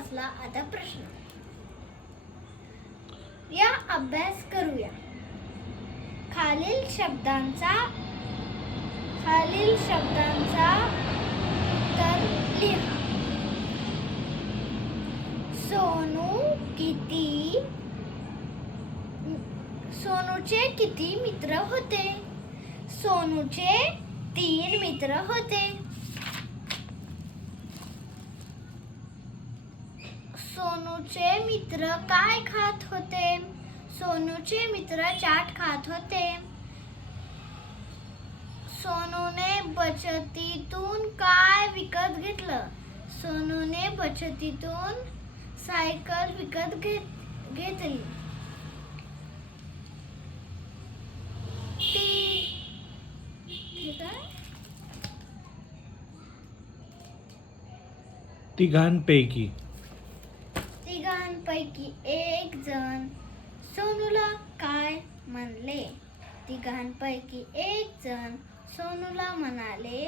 वाचला. आता प्रश्न या अभ्यास करूया. खालील शब्दांचा उत्तर लिहा. सोनूचे किती मित्र होते? सोनूचे 3 मित्र होते. सोनूचे मित्र काय खात होते? सोनूचे मित्र चाट खात होते. सोनूने बचतीतून काय विकत घेतलं? सोनूने बचतीतून सायकल विकत घेतली. तिघांपैकी एक जण सोनूला काय म्हणले? तिघांपैकी एक जण सोनूला म्हणाले,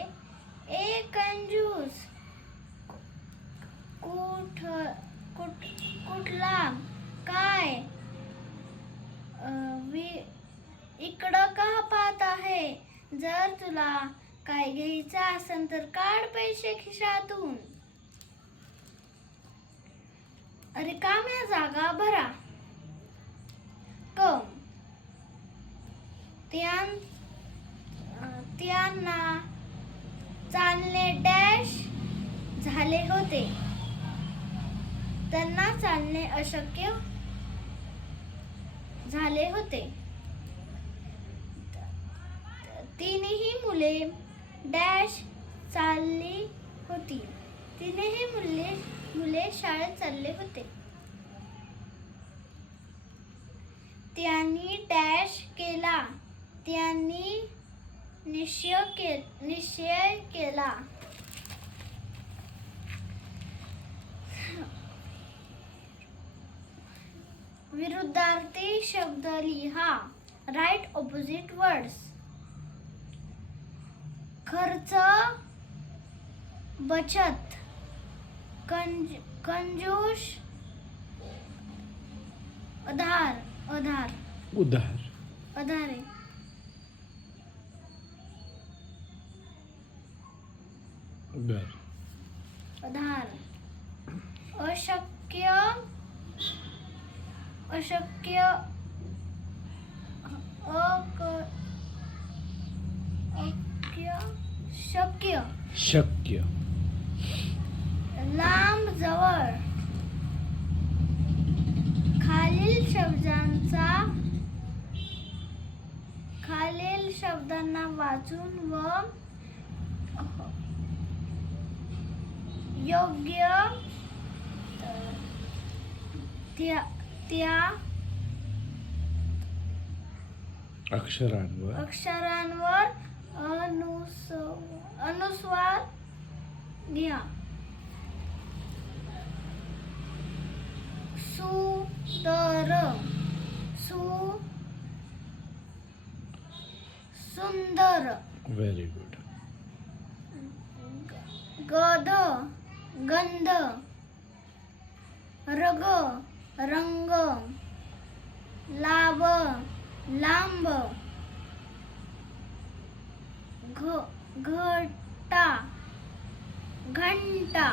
ए कंजूस, कुठला काय इकडं का पाहत आहे? जर तुला काय घ्यायचं असेल तर काढ पैसे खिशातून. रिकाम्या जागा भरा. त्यांना चालणे डॅश झाले होते. त्यांना चालणे अशक्य झाले होते. तीनही मुले डॅश चालली होती. तीनही मुले शाळेत चालले होते. त्यांनी डॅश केला. त्यांनी निश्चय केला. विरुद्धार्थी शब्द लिहा. Right opposite words. खर्च, बचत, कंजूस, उधार आहे. उधार. अशक्य, शक्य. लांब, जवळ. खालील शब्दांना वाचून व योग्य त्या अक्षरांवर अनुस्वार घ्या. सुंदर. Very good. गंध, रंग, लांब, घंटा,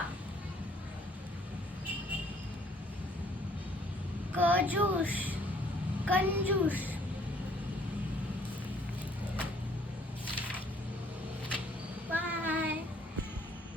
कंजूस,